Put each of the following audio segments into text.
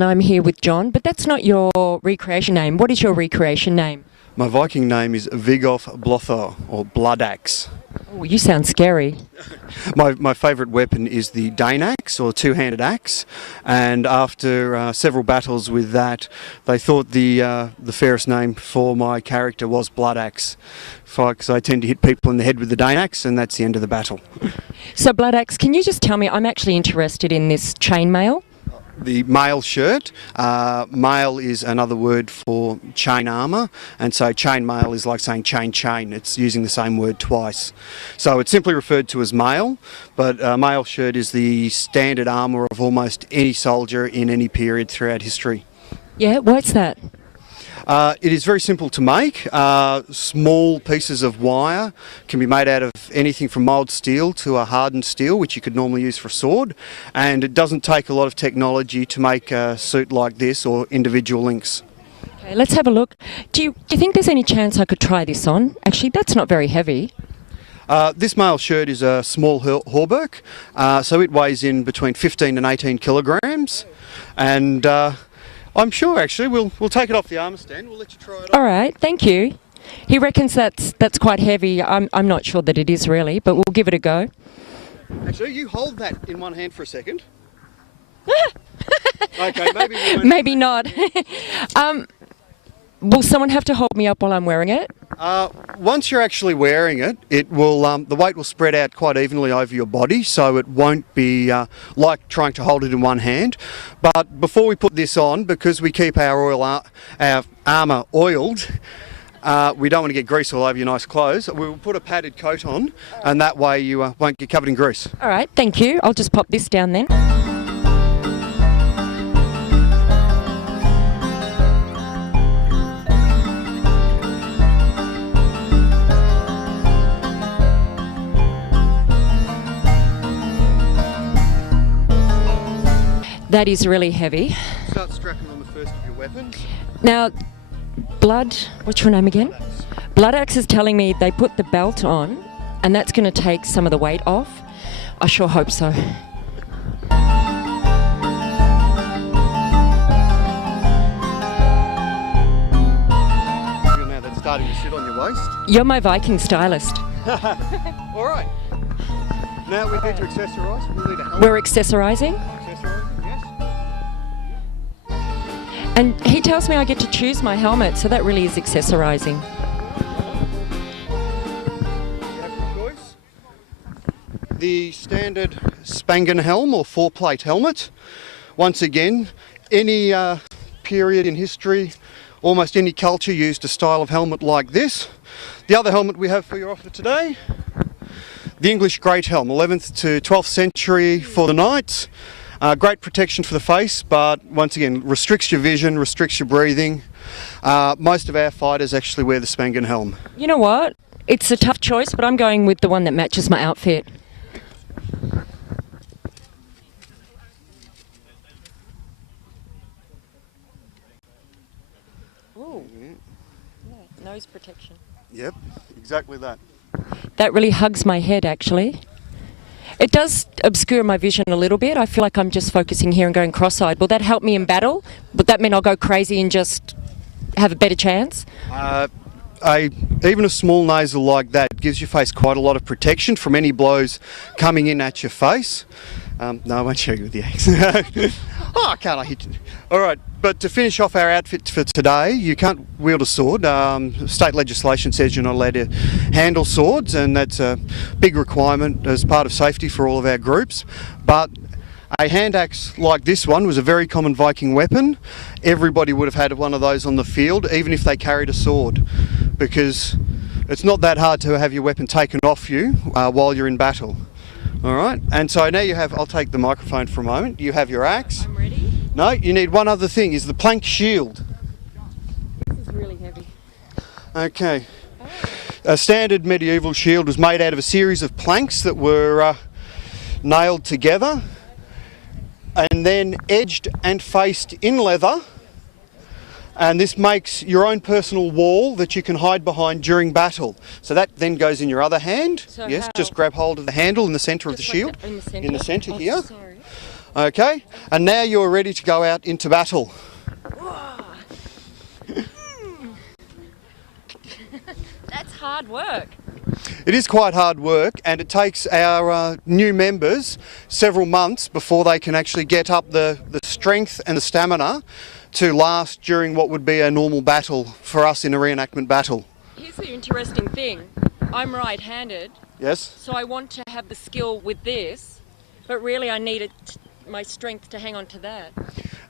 I'm here with John, but that's not your recreation name. What is your recreation name? My Viking name is Vigolf Blotho, or Blood Axe. Oh, you sound scary. My favourite weapon is the Dane axe, or two-handed axe, and after several battles with that, they thought the fairest name for my character was Blood Axe, because I tend to hit people in the head with the Dane axe, and that's the end of the battle. So, Blood Axe, can you just tell me, I'm actually interested in this chainmail. The mail shirt, mail is another word for chain armour, and so chain mail is like saying chain. It's using the same word twice. So it's simply referred to as mail, but mail shirt is the standard armour of almost any soldier in any period throughout history. Yeah, what's that? It is very simple to make. Small pieces of wire can be made out of anything from mild steel to a hardened steel, which you could normally use for a sword. And it doesn't take a lot of technology to make a suit like this or individual links. Okay, let's have a look. Do you think there's any chance I could try this on? Actually, that's not very heavy. This mail shirt is a small hauberk, so it weighs in between 15 and 18 kilograms. And I'm sure actually we'll take it off the armour stand. We'll let you try it on. All right, thank you. He reckons that's quite heavy. I'm not sure that it is really, but we'll give it a go. Actually, you hold that in one hand for a second. Okay, maybe we won't. Maybe not. Will someone have to hold me up while I'm wearing it? Once you're actually wearing it, it will the weight will spread out quite evenly over your body, so it won't be like trying to hold it in one hand. But before we put this on, because we keep our armour oiled, we don't want to get grease all over your nice clothes. We will put a padded coat on, and that way you won't get covered in grease. All right, thank you. I'll just pop this down then. That is really heavy. Start strapping on the first of your weapons. Now, what's your name again? Blood Axe is telling me they put the belt on and that's going to take some of the weight off. I sure hope so. Now that's starting to sit on your waist. You're my Viking stylist. All right. Now we need to accessorise. We'll need a helmet. We're accessorising? Accessorising, yes. And he tells me I get to choose my helmet, so that really is accessorising. You have your choice. The standard Spangen helm or four-plate helmet. Once again, any period in history, almost any culture used a style of helmet like this. The other helmet we have for your offer today, the English Great Helm, 11th to 12th century for the knights. Great protection for the face, but once again, restricts your vision, restricts your breathing. Most of our fighters actually wear the Spangen helm. You know what? It's a tough choice, but I'm going with the one that matches my outfit. Ooh. Yeah, nose protection. Yep, exactly that. That really hugs my head, actually. It does obscure my vision a little bit. I feel like I'm just focusing here and going cross-eyed. Will that help me in battle? Would that mean I'll go crazy and just have a better chance? Even a small nasal like that gives your face quite a lot of protection from any blows coming in at your face. No, I won't show you with the axe. Oh, can't I hit you? All right, but to finish off our outfit for today, you can't wield a sword. State legislation says you're not allowed to handle swords, and that's a big requirement as part of safety for all of our groups. But a hand axe like this one was a very common Viking weapon. Everybody would have had one of those on the field, even if they carried a sword, because it's not that hard to have your weapon taken off you while you're in battle. All right, and so now you have, I'll take the microphone for a moment. You have your axe. I'm ready. No, you need one other thing, is the plank shield. This is really heavy. Okay. A standard medieval shield was made out of a series of planks that were nailed together and then edged and faced in leather. And this makes your own personal wall that you can hide behind during battle. So that then goes in your other hand. So yes, how? just grab hold of the handle in the centre of the Just like shield. that, in the centre? In the centre Oh, here. sorry. Okay, and now you're ready to go out into battle. That's hard work. It is quite hard work, and it takes our new members several months before they can actually get up the strength and the stamina to last during what would be a normal battle for us in a reenactment battle. Here's the interesting thing. I'm right-handed, Yes? so I want to have the skill with this, but really I need my strength to hang on to that.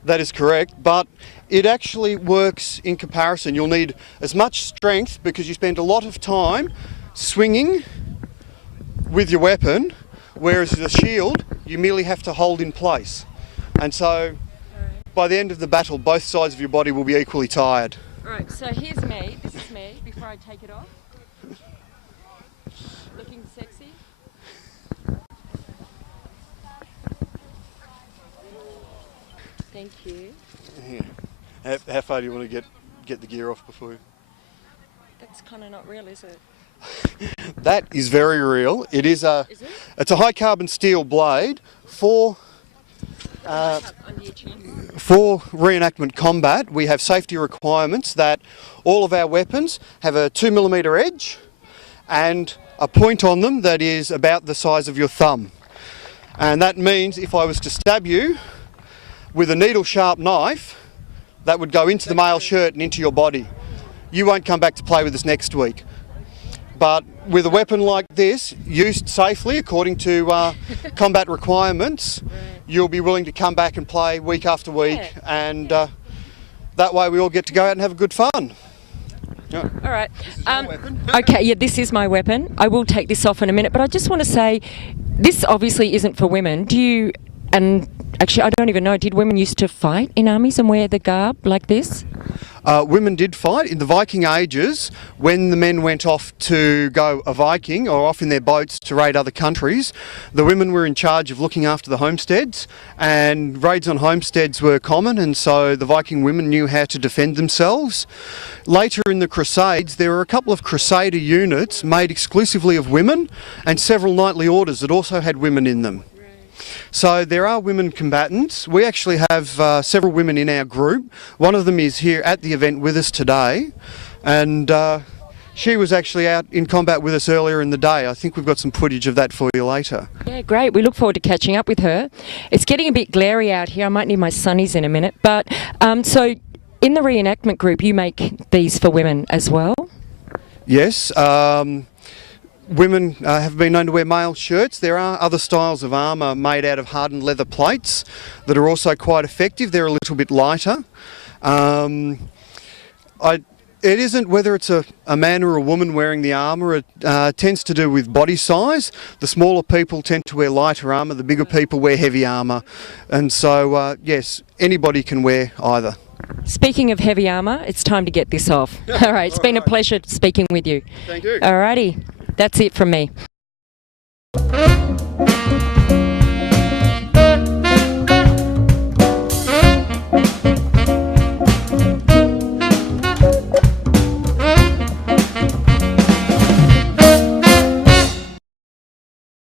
That is correct, but it actually works in comparison. You'll need as much strength because you spend a lot of time swinging with your weapon, whereas the shield you merely have to hold in place. And so by the end of the battle, both sides of your body will be equally tired. Alright, so here's me. This is me before I take it off. Looking sexy. Thank you. Yeah. How far do you want to get the gear off before you? That's kind of not real, is it? That is very real. It is a. Is it? It's a high carbon steel blade for Under your chin. for reenactment combat. We have safety requirements that all of our weapons have a 2mm edge and a point on them that is about the size of your thumb. And that means if I was to stab you with a needle sharp knife, that would go into the male shirt and into your body. You won't come back to play with us next week. But with a weapon like this, used safely according to combat requirements, you'll be willing to come back and play week after week, and that way we all get to go out and have a good fun. Yeah. All right. This is your weapon. Okay, yeah, this is my weapon. I will take this off in a minute, but I just want to say, this obviously isn't for women. Do you, and actually I don't even know, did women used to fight in armies and wear the garb like this? Women did fight in the Viking ages. When the men went off to go a Viking or off in their boats to raid other countries, the women were in charge of looking after the homesteads, and raids on homesteads were common, and so the Viking women knew how to defend themselves. Later in the Crusades, there were a couple of Crusader units made exclusively of women, and several knightly orders that also had women in them. So there are women combatants. We actually have several women in our group. One of them is here at the event with us today, and she was actually out in combat with us earlier in the day. I think we've got some footage of that for you later. Yeah, great. We look forward to catching up with her. It's getting a bit glary out here. I might need my sunnies in a minute. But so in the reenactment group, you make these for women as well? Yes. Women have been known to wear male shirts. There are other styles of armour made out of hardened leather plates that are also quite effective. They're a little bit lighter. It isn't whether it's a man or a woman wearing the armour. It tends to do with body size. The smaller people tend to wear lighter armour. The bigger people wear heavy armour. And so, yes, anybody can wear either. Speaking of heavy armour, it's time to get this off. All right, it's been a pleasure speaking with you. Thank you. All righty. That's it from me.